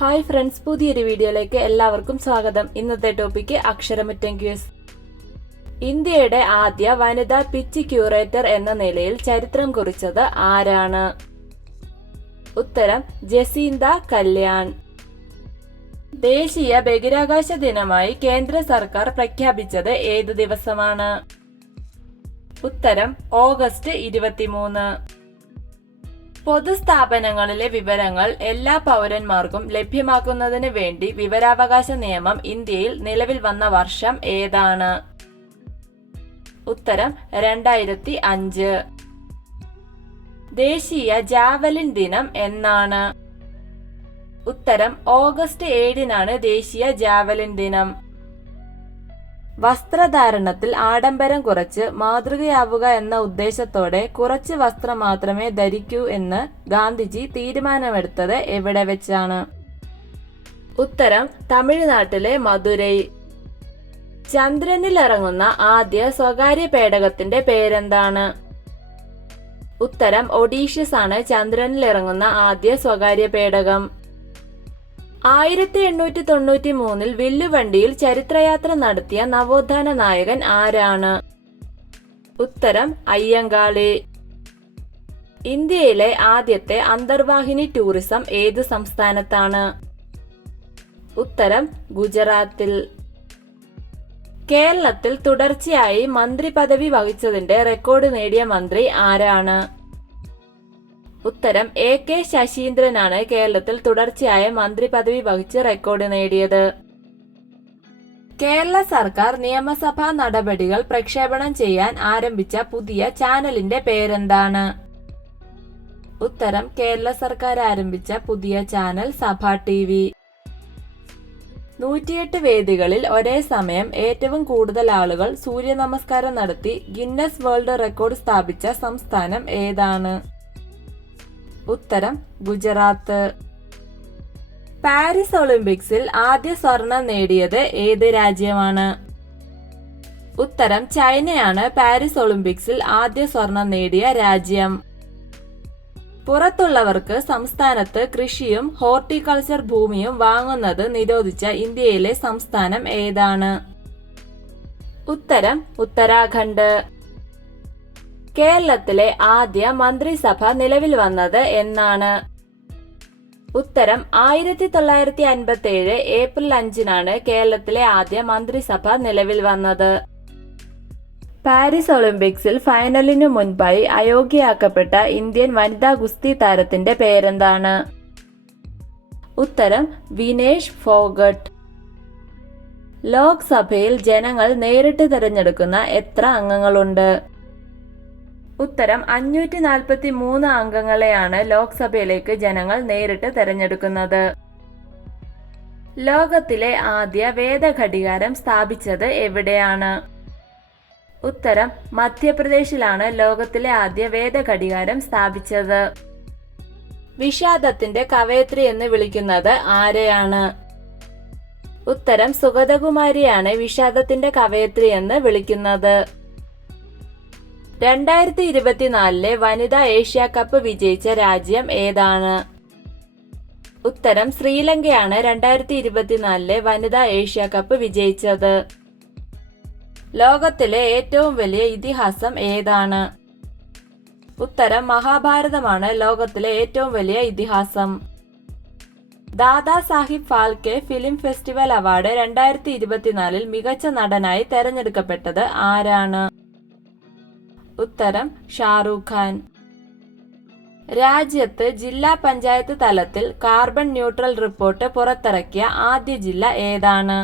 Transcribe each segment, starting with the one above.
Hi friends, പുതിയൊരു വീഡിയോയിലേക്ക് എല്ലാവർക്കും സ്വാഗതം. ഇന്നത്തെ ടോപ്പിക്ക് അക്ഷരമുറ്റം ക്വിസ്. ഇന്ത്യയുടെ ആദ്യ വനിതാ പിച്ച് ക്യൂറേറ്റർ എന്ന നിലയിൽ ചരിത്രം കുറിച്ചത് ആരാണ്? ഉത്തരം ജസീന്ത കല്യാൺ. ദേശീയ ബഹിരാകാശ ദിനമായി കേന്ദ്ര സർക്കാർ പ്രഖ്യാപിച്ചത് ഏതു ദിവസമാണ്? ഉത്തരം ഓഗസ്റ്റ് 23. പൊതുസ്ഥാപനങ്ങളിലെ വിവരങ്ങൾ എല്ലാ പൗരന്മാർക്കും ലഭ്യമാക്കുന്നതിന് വേണ്ടി വിവരാവകാശ നിയമം ഇന്ത്യയിൽ നിലവിൽ വന്ന വർഷം ഏതാണ്? ഉത്തരം 2005. ദേശീയ ജാവലിൻ ദിനം എന്നാണ്? ഉത്തരം ഓഗസ്റ്റ് 7-നാണ് ദേശീയ ജാവലിൻ ദിനം. വസ്ത്രധാരണത്തിൽ ആഡംബരം കുറച്ച് മാതൃകയാവുക എന്ന ഉദ്ദേശത്തോടെ കുറച്ച് വസ്ത്രം മാത്രമേ ധരിക്കൂ എന്ന് ഗാന്ധിജി തീരുമാനമെടുത്തത് എവിടെ വെച്ചാണ്? ഉത്തരം തമിഴ്നാട്ടിലെ മധുരൈ. ചന്ദ്രനിൽ ഇറങ്ങുന്ന ആദ്യ സ്വകാര്യ പേടകത്തിന്റെ പേരെന്താണ്? ഉത്തരം ഒഡീഷ്യസ് ആണ് ചന്ദ്രനിൽ ഇറങ്ങുന്ന ആദ്യ സ്വകാര്യ പേടകം. 1893 വില്ലുവണ്ടിയിൽ ചരിത്രയാത്ര നടത്തിയ നവോത്ഥാന നായകൻ ആരാണ്? ഉത്തരം അയ്യങ്കാളി. ഇന്ത്യയിലെ ആദ്യത്തെ അന്തർവാഹിനി ടൂറിസം ഏത് സംസ്ഥാനത്താണ്? ഉത്തരം ഗുജറാത്തിൽ. കേരളത്തിൽ തുടർച്ചയായി മന്ത്രി പദവി വഹിച്ചതിന്റെ റെക്കോർഡ് നേടിയ മന്ത്രി ആരാണ്? ഉത്തരം AK ശശീന്ദ്രനാണ് കേരളത്തിൽ തുടർച്ചയായ മന്ത്രി പദവി വഹിച്ച് റെക്കോർഡ് നേടിയത്. കേരള സർക്കാർ നിയമസഭാ നടപടികൾ പ്രക്ഷേപണം ചെയ്യാൻ ആരംഭിച്ച പുതിയ ചാനലിന്റെ പേരെന്താണ്? ഉത്തരം കേരള സർക്കാർ ആരംഭിച്ച പുതിയ ചാനൽ സഭ TV. 108 വേദികളിൽ ഒരേ സമയം ഏറ്റവും കൂടുതൽ ആളുകൾ സൂര്യനമസ്കാരം നടത്തി ഗിന്നസ് വേൾഡ് റെക്കോർഡ് സ്ഥാപിച്ച സംസ്ഥാനം ഏതാണ്? ഉത്തരം ഗുജറാത്ത്. പാരീസ് ഒളിമ്പിക്സിൽ ആദ്യ സ്വർണം നേടിയത് ഏത് രാജ്യമാണ്? ഉത്തരം ചൈനയാണ് പാരീസ് ഒളിമ്പിക്സിൽ ആദ്യ സ്വർണം നേടിയ രാജ്യം. പുറത്തുള്ളവർക്ക് സംസ്ഥാനത്ത് കൃഷിയും ഹോർട്ടിക്കൾച്ചർ ഭൂമിയും വാങ്ങുന്നത് നിരോധിച്ച ഇന്ത്യയിലെ സംസ്ഥാനം ഏതാണ്? ഉത്തരം ഉത്തരാഖണ്ഡ്. കേരളത്തിലെ ആദ്യ മന്ത്രിസഭ നിലവിൽ വന്നത് എന്നാണ്? ഉത്തരം 1957 ഏപ്രിൽ 5-നാണ് കേരളത്തിലെ ആദ്യ മന്ത്രിസഭ നിലവിൽ വന്നത്. പാരീസ് ഒളിമ്പിക്സിൽ ഫൈനലിനു മുൻപായി അയോഗ്യയാക്കപ്പെട്ട ഇന്ത്യൻ വനിതാ ഗുസ്തി താരത്തിന്റെ പേരെന്താണ്? ഉത്തരം വിനേഷ് ഫോഗട്ട്. ലോക്സഭയിൽ ജനങ്ങൾ നേരിട്ട് തിരഞ്ഞെടുക്കുന്ന എത്ര അംഗങ്ങളുണ്ട്? ഉത്തരം 543 അംഗങ്ങളെയാണ് ലോക്സഭയിലേക്ക് ജനങ്ങൾ നേരിട്ട് തെരഞ്ഞെടുക്കുന്നത്. ലോകത്തിലെ ആദ്യ വേദഘടികാരം സ്ഥാപിച്ചത് എവിടെയാണ്? ഉത്തരം മധ്യപ്രദേശിലാണ് ലോകത്തിലെ ആദ്യ വേദഘടികാരം സ്ഥാപിച്ചത്. വിഷാദത്തിന്റെ കവയത്രി എന്ന് വിളിക്കുന്നത് ആരെയാണ്? ഉത്തരം സുഗതകുമാരിയാണ് വിഷാദത്തിന്റെ കവയത്രി എന്ന് വിളിക്കുന്നത്. 2024 വനിതാ ഏഷ്യ കപ്പ് വിജയിച്ച രാജ്യം ഏതാണ്? ഉത്തരം ശ്രീലങ്കയാണ് 2024 വനിതാ ഏഷ്യ കപ്പ് വിജയിച്ചത്. ലോകത്തിലെ ഏറ്റവും വലിയ ഇതിഹാസം ഏതാണ്? ഉത്തരം മഹാഭാരതമാണ് ലോകത്തിലെ ഏറ്റവും വലിയ ഇതിഹാസം. Dada Sahib Phalke film festival award 2024 മികച്ച നടനായി തെരഞ്ഞെടുക്കപ്പെട്ടത് ആരാണ്? ഉത്തരം ഷാറൂഖ് ഖാൻ. രാജ്യത്ത് ജില്ലാ പഞ്ചായത്ത് തലത്തിൽ കാർബൺ ന്യൂട്രൽ റിപ്പോർട്ട് പുറത്തിറക്കിയ ആദ്യ ജില്ല ഏതാണ്?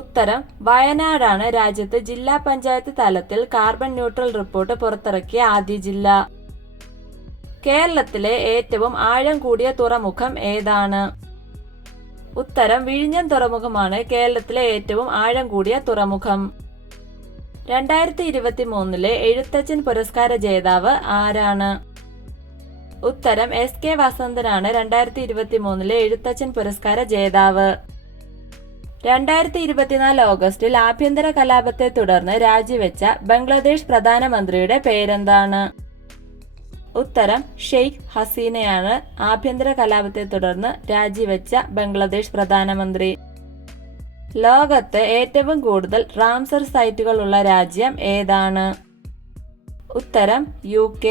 ഉത്തരം വയനാടാണ് രാജ്യത്ത് ജില്ലാ പഞ്ചായത്ത് തലത്തിൽ കാർബൺ ന്യൂട്രൽ റിപ്പോർട്ട് പുറത്തിറക്കിയ ആദ്യ ജില്ല. കേരളത്തിലെ ഏറ്റവും ആഴം കൂടിയ തുറമുഖം ഏതാണ്? ഉത്തരം വിഴിഞ്ഞം തുറമുഖമാണ് കേരളത്തിലെ ഏറ്റവും ആഴം കൂടിയ തുറമുഖം. 2023 എഴുത്തച്ഛൻ പുരസ്കാര ജേതാവ് ആരാണ്? ഉത്തരം SK വസന്തനാണ് 2023 എഴുത്തച്ഛൻ പുരസ്കാര ജേതാവ്. 2024 ഓഗസ്റ്റിൽ ആഭ്യന്തര കലാപത്തെ തുടർന്ന് രാജിവെച്ച ബംഗ്ലാദേശ് പ്രധാനമന്ത്രിയുടെ പേരെന്താണ്? ഉത്തരം ഷെയ്ഖ് ഹസീനയാണ് ആഭ്യന്തര കലാപത്തെ തുടർന്ന് രാജിവെച്ച ബംഗ്ലാദേശ് പ്രധാനമന്ത്രി. ലോകത്ത് ഏറ്റവും കൂടുതൽ റാംസർ സൈറ്റുകളുള്ള രാജ്യം ഏതാണ്? ഉത്തരം UK.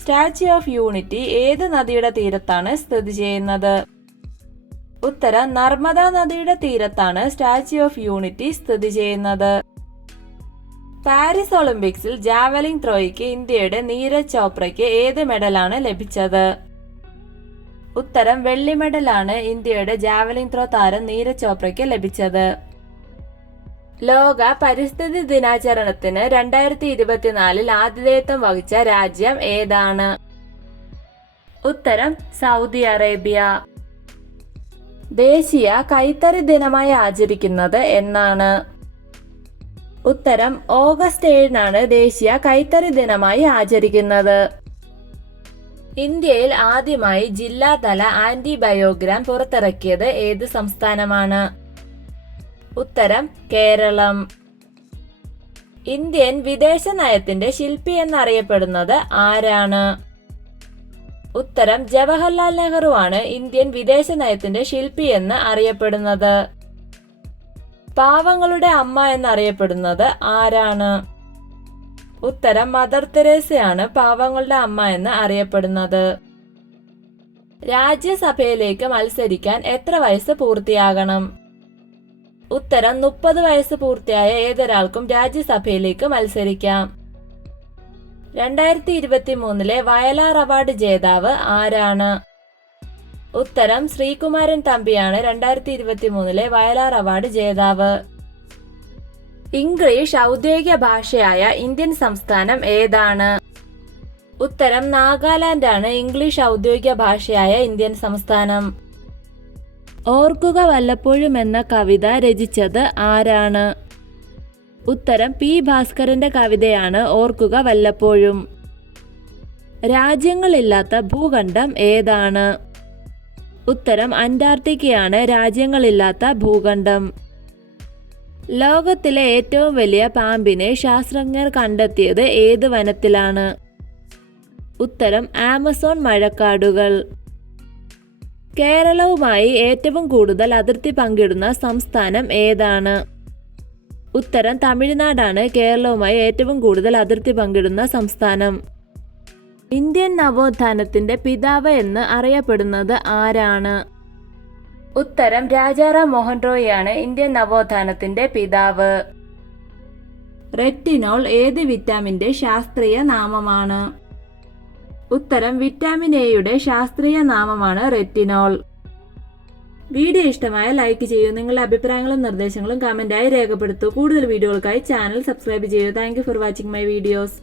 സ്റ്റാച്യു ഓഫ് യൂണിറ്റി ഏത് നദിയുടെ തീരത്താണ് സ്ഥിതി ചെയ്യുന്നത്? ഉത്തരം നർമ്മദ നദിയുടെ തീരത്താണ് സ്റ്റാച്യു ഓഫ് യൂണിറ്റി സ്ഥിതി ചെയ്യുന്നത്. പാരീസ് ഒളിമ്പിക്സിൽ ജാവലിൻ ത്രോയ്ക്ക് ഇന്ത്യയുടെ നീരജ് ചോപ്രയ്ക്ക് ഏത് മെഡലാണ് ലഭിച്ചത്? ഉത്തരം വെള്ളി മെഡലാണ് ഇന്ത്യയുടെ ജാവലിൻ ത്രോ താരം നീരജ് ചോപ്രയ്ക്ക് ലഭിച്ചത്. ലോക പരിസ്ഥിതി ദിനാചരണത്തിന് 2024 ആതിഥേയത്വം വഹിച്ച രാജ്യം ഏതാണ്? ഉത്തരം സൗദി അറേബ്യ. ദേശീയ കൈത്തറി ദിനമായി ആചരിക്കുന്നത് എന്നാണ്? ഉത്തരം ഓഗസ്റ്റ് 7 ദേശീയ കൈത്തറി ദിനമായി ആചരിക്കുന്നത്. ഇന്ത്യയിൽ ആദ്യമായി ജില്ലാതല ആന്റിബയോഗ്രാം പുറത്തിറക്കിയത് ഏത് സംസ്ഥാനമാണ്? ഉത്തരം കേരളം. ഇന്ത്യൻ വിദേശ നയത്തിന്റെ ശില്പി എന്നറിയപ്പെടുന്നത് ആരാണ്? ഉത്തരം ജവഹർലാൽ നെഹ്റു ആണ് ഇന്ത്യൻ വിദേശ നയത്തിന്റെ ശില്പി എന്ന് അറിയപ്പെടുന്നത്. പാവങ്ങളുടെ അമ്മ എന്നറിയപ്പെടുന്നത് ആരാണ്? ഉത്തരം മദർ തെരേസയാണ് പാവങ്ങളുടെ അമ്മ എന്ന് അറിയപ്പെടുന്നത്. രാജ്യസഭയിലേക്ക് മത്സരിക്കാൻ എത്ര വയസ്സ് പൂർത്തിയാകണം? ഉത്തരം 30 വയസ്സ് പൂർത്തിയായ ഏതൊരാൾക്കും രാജ്യസഭയിലേക്ക് മത്സരിക്കാം. 2023 വയലാർ അവാർഡ് ജേതാവ് ആരാണ്? ഉത്തരം ശ്രീകുമാരൻ തമ്പിയാണ് 2023 വയലാർ അവാർഡ് ജേതാവ്. ഇംഗ്ലീഷ് ഔദ്യോഗിക ഭാഷയായ ഇന്ത്യൻ സംസ്ഥാനം ഏതാണ്? ഉത്തരം നാഗാലാൻഡ് ആണ് ഇംഗ്ലീഷ് ഔദ്യോഗിക ഭാഷയായ ഇന്ത്യൻ സംസ്ഥാനം. ഓർക്കുക വല്ലപ്പോഴും എന്ന കവിത രചിച്ചത് ആരാണ്? ഉത്തരം P. ഭാസ്കരന്റെ കവിതയാണ് ഓർക്കുക വല്ലപ്പോഴും. രാജ്യങ്ങളില്ലാത്ത ഭൂഖണ്ഡം ഏതാണ്? ഉത്തരം അന്റാർട്ടിക്കയാണ് രാജ്യങ്ങളില്ലാത്ത ഭൂഖണ്ഡം. ലോകത്തിലെ ഏറ്റവും വലിയ പാമ്പിനെ ശാസ്ത്രജ്ഞർ കണ്ടെത്തിയത് ഏത് വനത്തിലാണ്? ഉത്തരം ആമസോൺ മഴക്കാടുകൾ. കേരളവുമായി ഏറ്റവും കൂടുതൽ അതിർത്തി പങ്കിടുന്ന സംസ്ഥാനം ഏതാണ്? ഉത്തരം തമിഴ്നാടാണ് കേരളവുമായി ഏറ്റവും കൂടുതൽ അതിർത്തി പങ്കിടുന്ന സംസ്ഥാനം. ഇന്ത്യൻ നവോത്ഥാനത്തിന്റെ പിതാവ് എന്ന് അറിയപ്പെടുന്നത് ആരാണ്? ഉത്തരം രാജാറാം മോഹൻ റോയിയാണ് ഇന്ത്യൻ നവോത്ഥാനത്തിന്റെ പിതാവ്. റെറ്റിനോൾ ഏത് വിറ്റാമിന്റെ ശാസ്ത്രീയ നാമമാണ്? ഉത്തരം വിറ്റാമിൻ എയുടെ ശാസ്ത്രീയ നാമമാണ് റെറ്റിനോൾ. വീഡിയോ ഇഷ്ടമായ ലൈക്ക് ചെയ്യൂ. നിങ്ങളുടെ അഭിപ്രായങ്ങളും നിർദ്ദേശങ്ങളും കമന്റായി രേഖപ്പെടുത്തൂ. കൂടുതൽ വീഡിയോകൾക്കായി ചാനൽ സബ്സ്ക്രൈബ് ചെയ്യൂ. Thank you for watching my videos.